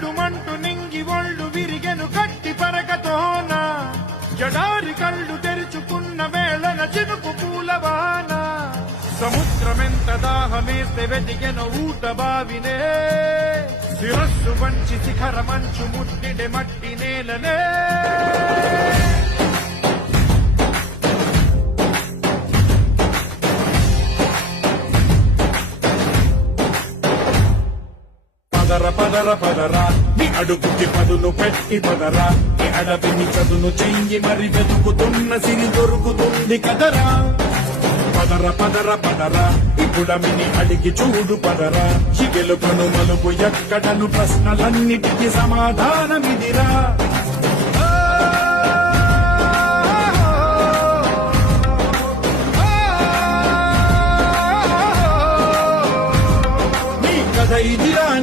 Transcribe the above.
జల్లుమంటూ నింగి ఒళ్ళు విరిగెను గట్టి పరకతోన జడారి కళ్ళు తెరుచుకున్న వేళన చినుకు పూలవాన సముద్రమెంత దాహమేస్తే వెతికెను ఊట బావినే శిరస్సు వంచి శిఖర మంచు ముట్టిడే మట్టి నేలనే పదర పదర పదరా నీ అడుగుకి పదును పెట్టి పదరా నీ అడవిని చదును చెయ్యి మరి వెతుకుతున్న సిరి దొరుకుతుంది కదరా పదర పదర పదరా ఇప్పుడమిని అడిగి చూడు పదరా చిగెలుకను మలుపు ఎక్కడను ప్రశ్నలన్నిటికీ సమాధానమిదిరా నీ కథ ఇదిరా